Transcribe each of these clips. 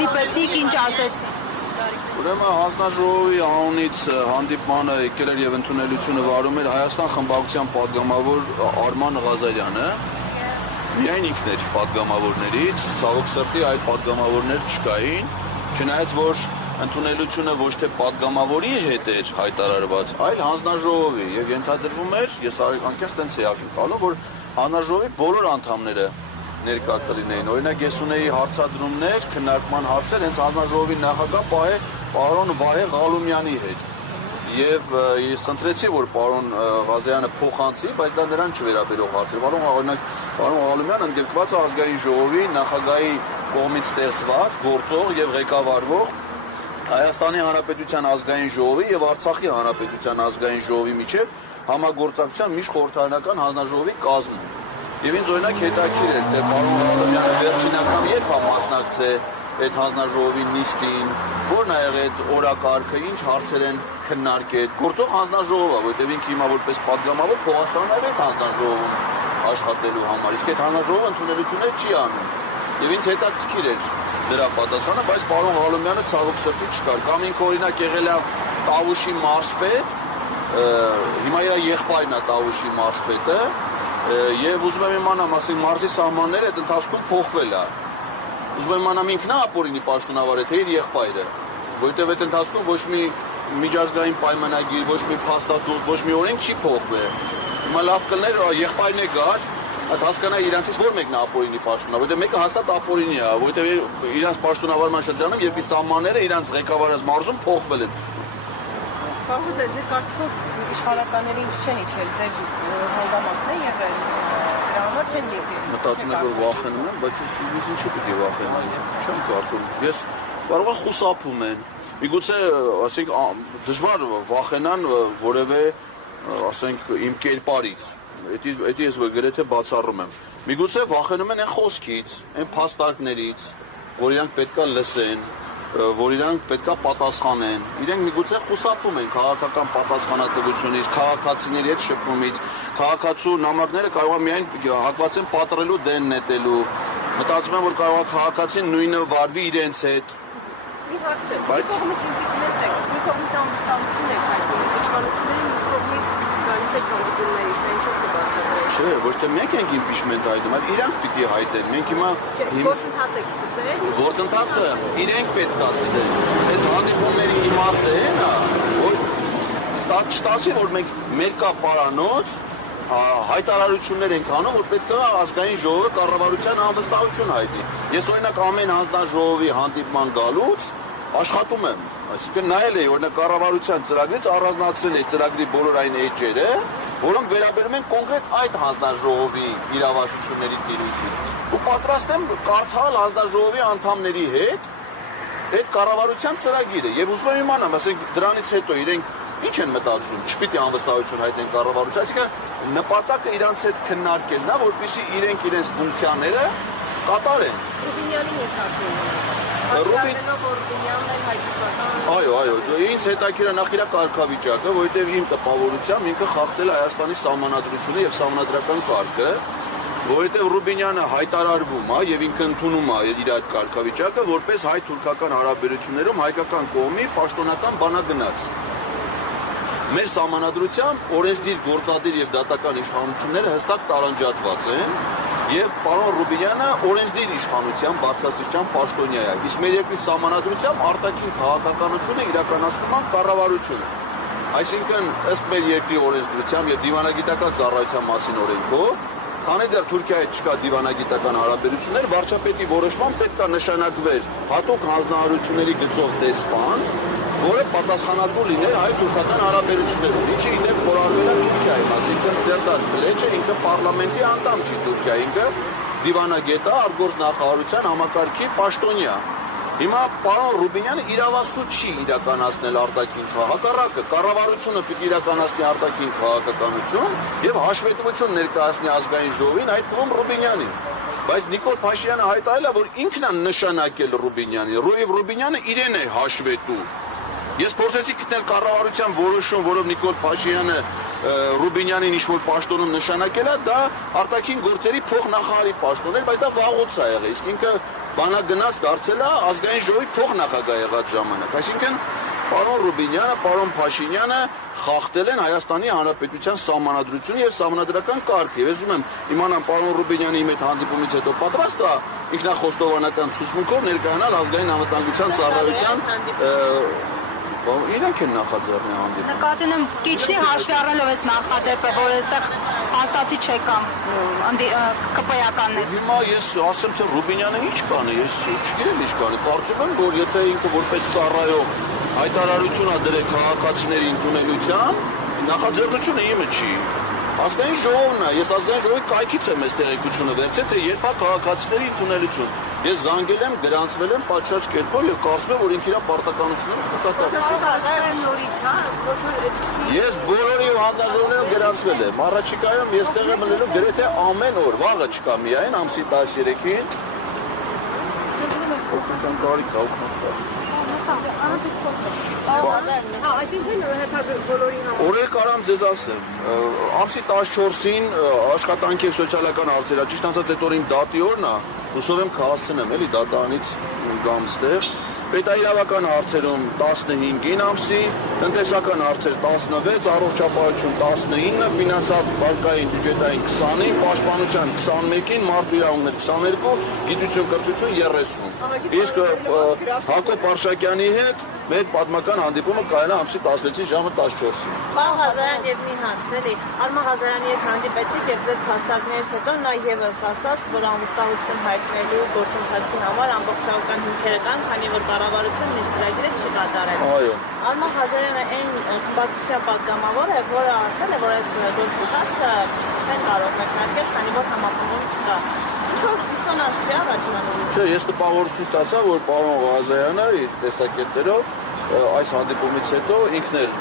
հանդիպեցիք, ինչ ասեց։ Ուրեմն հանձնաժողովի անունից հանդիպմանը եկել էր եւ ընդունելությունը վարում էր Հայաստան խմբակցության падգամավոր Արման Ղազարյանը։ Միայն ինքն էր падգամավորներից, ցավոք սրտի այլ падգամավորներ չկային, չնայած որ ընդունելությունը ոչ թե падգամավորի հետ էր հայտարարված, այլ հանձնաժողովի եւ ենթադրվում էր, ես անկեղծ տենց էի ակնկալում, որ հանձնաժողովի բոլոր անդամները ներկա կլինեին։ Օրինակ ես ունեի հարցադրումներ, քննարկման հարցեր հենց հանձնաժողովի նախագահ պարոն Վահե Ղալումյանի հետ։ Եվ ես խնդրեցի, որ պարոն Ղազարյանը փոխանցի, բայց դա նրան չվերաբերող հարց էր։ Օրինակ պարոն Ղալումյանը ընդգրկված է ազգային ժողովի նախագահի կողմից ստեղծված, գործող եւ ղեկավարվող Հայաստանի Հանրապետության ազգային ժողովի եւ Արցախի Հանրապետության ազգային ժողովի միջև համագործակցության միջխորհրդարանական հանձնաժողովի կազմում։ Եվ ինձ օրինակ հետաքրքիր էր, թե պարոն Ղալումյանը վերջին անգամ երբ է մասնակցել այդ հանձնաժողովի նիստին, որն ա եղել այդ օրակարգը, ինչ հարցեր են քննարկել։ Գործող հանձնաժողով է, որտեղ ինքը հիմա որպես падգամավոր փոխանցվում է այդ հանձնաժողովում աշխատելու համար։ Իսկ այդ հանձնաժողովը ընդունելություններ չի անում։ Եվ ինձ հետաքրքիր էր դրա պատասխանը, բայց պարոն Ղալումյանը ցավոք սրտի չկար։ Կամ ինքը օրինակ եղել է Տավուշի մարզպետ, հիմա իր եղբայրն է Տավուշի մարզպետը, եւ ուզում եմ իմանամ, ասենք մարզի սահմանները այդ ընթացքում փոխվել է։ Ուզում եմ իմանամ ինքն է ապօրինի պաշտոնավար է, թե իր եղբայրը, որովհետեւ այդ ընթացքում ոչ մի միջազգային պայմանագիր, ոչ մի փաստաթուղթ, ոչ մի օրենք չի փոխվել։ Հիմա լավ կլներ եղբայրն է գար, այդ հասկանա իրանցից որ մեկն է ապօրինի պաշտոնավար, որովհետեւ մեկը հաստատ ապօրինի է, որովհետեւ իրանց պաշտոնավարման շրջանում երբ սահմանները իրանց ղեկավարած մարզում փոխվել են։ Պարոն ձեր կարծիքով իշխանականները ինչ չեն իջել, ձեր հանգամանքն է եղել, դրա համար չեն եկել։ Մտածում եմ, որ վախենում են, բայց ինձ ինչի՞ պիտի վախենան։ Չեմ կարծում։ Ես կարող եմ խուսափում են։ Միգուցե, ասենք, դժվար վախենան որևէ, ասենք, իմ կերպարից։ Դա ես գրեթե բացառում եմ։ Միգուցե վախենում են այն խոսքից, այն փաստարկներից, որ իրանք պետքա լսեն, որ իրանք պետքա պատասխանեն։ Իրենք միգուցե խուսափում են քաղաքական պատասխանատվությունից, քաղաքացիների հետ շփումից, քաղաքացու նամակները կարող է միայն հակված են պատռելու դեն նետելու։ Մտածում եմ, որ կարող է քաղաքացին նույնը վարվի իրենց հետ։ Մի հարց է, մի կողմից իմպիչմենտ է, մի կողմից անվստահություն է հայտնում, իշխանությունների մյուս կողմից գալիս է կոնդիտորների, սա ինչով կբացատրել։ Չէ, ոչ թե մենք ենք իմպիչմենտ հայտնում, այլ իրանք պիտի հայտեն։ Մենք հիմա գործընթաց եք սկսել։ Գործընթացը իրենք պետք է սկսեն։ Այս հանդիպումների իմաստը այն է, որ չստացվի, որ մենք մեր կա պարանոց հայտարարություններ ենք անում, որ պետք է ազգային ժողովը կառավարության անվստահություն հայտնի։ Ես օրինակ ամեն հանձնաժողովի հանդիպման գալուց աշխատում եմ, այսինքն նայել էի, օրինակ կառավարության ծրագրից առանձնացրել էի ծրագրի բոլոր այն էջերը, որոնք վերաբերում են կոնկրետ այդ հանձնաժողովի իրավասությունների տիրույթին։ Ու պատրաստ եմ կարդալ հանձնաժողովի անդամների հետ այդ կառավարության ծրագիրը եւ ուզում եմ իմանամ, ասենք դրանից հետո իրենք ինչ են մտածում, չպիտի անվստահություն հայտնեն կառավարության, այսինքն նպատակը իրանց հետ քննարկելն է, որպեսզի իրենք իրենց ֆունկցիաները կատարեն։ Ռուբինյանին ինչ հարցում Այո, ինձ հետաքրքիր է նախ իր կարգավիճակը, որովհետև իմ տպավորությամբ ինքը խախտել է Հայաստանի սահմանադրությունը եւ սահմանադրական կարգը, որովհետև Ռուբինյանը հայտարարվում է եւ ինքը ընդունում է իր այդ կարգավիճակը որպես հայ-թուրքական հարաբերություններում հայկական կողմի պաշտոնական բանագնաց։ Մեր սահմանադրությամբ օրենսդիր, գործադիր եւ դատական իշխանությունները հստակ տարանջատված են եւ պարոն Ռուբինյանը օրենսդիր իշխանության բարձրաստիճան պաշտոնյա է։ Իսկ մեր երկրի սահմանադրությամբ արտաքին քաղաքականությունը իրականացնում է կառավարությունը։ Այսինքն ըստ մեր երկրի օրենսդրությամբ եւ դիվանագիտական ծառայության մասին օրենքով, քանի դեռ Թուրքիայի հետ չկա դիվանագիտական հարաբերություններ, վարչապետի որոշմամբ պետք է նշանակվեր հատուկ հանձնարարությունների գծով դեսպան, որը պատասխանատու լիներ հայ-թուրքական հարաբերություններում, ինչը իդեպ խորհրդել է Թուրքիայում, այսինքն Սերդար Բլեչը ինքը պարլամենտի անդամ չի Թուրքիա, ինքը դիվանագետ է, արտգործնախարարության համակարգի պաշտոնյա։ Հիմա պարոն Ռուբինյանը իրավասու չի իրականացնել արտաքին հակառակը, կառավարությունը պիտի իրականացնի արտաքին քաղաքականություն եւ հաշվետվություն ներկայացնի ազգային ժողովին, այդ թվում Ռուբինյանին։ Բայց Նիկոլ Փաշինյանը հայտարարել է, որ ինքն է նշանակել Ռուբինյանին, Ռուբինյանը իրեն է հաշվետու։ Ես փորձեցի գտնել կառավարության որոշում, որով Նիկոլ Փաշինյանը Ռուբինյանին ինչ-որ պաշտոնում նշանակել է, դա արտաքին գործերի փոխնախարարի պաշտոն էր, բայց դա վաղուց է եղել, իսկ ինքը բանա գնաց դարձել է ազգային ժողովի փոխնախագահ եղած ժամանակ։ Այսինքն պարոն Ռուբինյանը, պարոն Փաշինյանը խախտել են Հայաստանի Հանրապետության սահմանադրությունը եւ սահմանադրական կարգը։ Ես ուզում եմ իմանամ պարոն Ռուբինյանի իմ հետ հանդիպումից հետո պատրաստ է ինքնախոստովանական ցուցմունքով ներկայանալ ազգային անվտանգության ծառայության իրենք են նախաձեռնել հանդիպում։ Նկատի ունեմ քիչնի հաշվի առնելով այս նախադեպը, որ այստեղ հաստատի չեկան ԿՊ-ականներ։ Հիմա ես ասեմ, թե Ռուբինյանը ինչ կանի, ես չգիտեմ ինչ կանի։ Կարծում եմ, որ եթե ինքը որպես ծառայող հայտարարություն ա դրել քաղաքացիների ընդունելության, նախաձեռնությունը իմը չի։ Ազգային ժողովն է, ես ազգային ժողովի կայքից եմ այս տեղեկությունը վերցել, թե երբ է քաղաքացիների ընդունելություն։ Ես զանգել եմ, գրանցվել եմ պատշաճ կերպով եւ կարծում եմ, որ ինքը իր պարտականությունները խոցակապ։ Ես բոլորի հանձնաժողովներով գրանցվել եմ։ Առաջիկայում ես տեղ եմ մնալու գրեթե ամեն օր, վաղը չկա միայն ամսի 13-ին։ Օգնության կարիք կա, Այսինքն բոլորի համար։ Օրեր կարամ ձեզ ասեմ, ամսի 14-ին աշխատանքի և սոցիալական հարցեր, ճիշտ անցած այդ օրին դատի օրն է, հուսով եմ կհասցնեմ էլի դատարանից գամ ստեղ, պետաիրավական հարցերում 15-ին ամսի, տնտեսական հարցեր 16, առողջապահություն 19, ֆինանսա-բանկային բյուջետային 20-ին, պաշտպանության 21-ին, մարդու իրավունքներ 22, գիտություն կրթություն 30։ Իսկ Հակոբ Արշակյանի հետ մեր պատմական հանդիպումը կայանա ամսի 16-ի ժամը 14-ին։ Պարոն Ղազարյան եւ մի հարց էլի, Արման Ղազարյանի հետ հանդիպեցիք եւ ձեր փաստարկներից հետո նա եւս ասաց, որ անվստահություն հայտնելու գործընթացի համար ամբողջական հիմքերը կան, քանի որ կառավարությունն իր ծրագիրը չի կատարել։ Այո։ Արման Ղազարյանը այն խմբակցության պատգամավոր է, որը ասել է, որ այս գործընթացը չեն կարող մեկնարկել, քանի որ համապատասխան չկա։ Ինչ-որ դիսոնանս չի առաջանում։ Չէ, ես տպավորություն ստացա, որ պարոն Ղազարյանը իր տեսակետներով այս հանդիպումից հետո ինքն էլ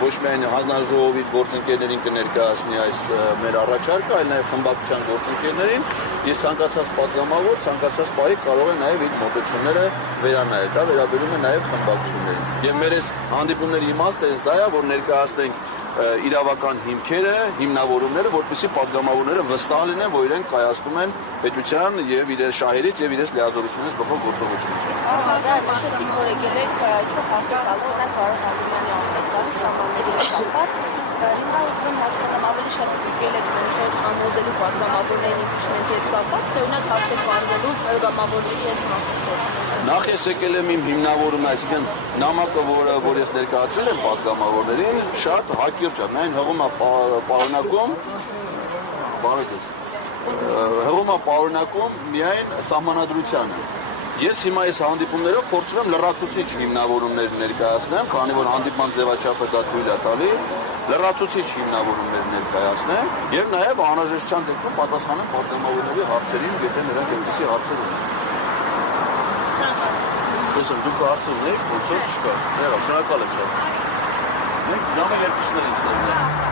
ոչ միայն հանձնաժողովի գործընկերներին կներկայացնի այս մեր առաջարկը, այլ նաև խմբակցության գործընկերներին, ես ցանկացած պատգամավոր, ցանկացած պահի կարող է նաև իր մոտեցումները վերանայել, դա վերաբերում է նաև խմբակցություններին։ Եվ մեր այս հանդիպումների իմաստը դա է, որ ներկայացնենք իրավական հիմքերը, հիմնավորումները, որպեսզի պատգամավորները վստահ լինեն, որ իրենք կայացնում են պետության եւ իր շահերից եւ իր լիազորությունից բխող գործողություն։ Նշեցիք, որ եկել եք այդպես հարցեր տալու, ունենք Վարոս Անդրեյանի անունով սահմանների հետ կապված։ Հիմա ուզում եմ հասկանալ ավելի շատ եկել եք ոնց որ համոզելու պատգամավորներին իշխանների հետ կապված, թե ունեք հարցեր բարձելու պատգամավորների հետ համախոհ։ Նախ ես եկել եմ իմ հիմնավորումը, այսինքն նամակը, որ ես ներկայացրել եմ պատգամավորներին, շատ հակիրճ է, միայն հղում է պարունակում միայն սահմանադրությանը։ Ես հիմա այս հանդիպումներով փորձում եմ լրացուցիչ հիմնավորումներ ներկայացնեմ, քանի որ հանդիպման ձևաչափը դա թույլ է տալի, լրացուցիչ հիմնավորումներ ներկայացնեմ եւ նաեւ անհրաժեշտության դեպքում պատասխանեմ պատգամավորների հարցերին, եթե նրանք այնպիսի հարցեր ունեն։ Տեսեք, դուք հարցեր ունեք, ոնց որ չկա։ Շնորհակալ եմ շատ։ Մենք ժամը 2-ին ինձ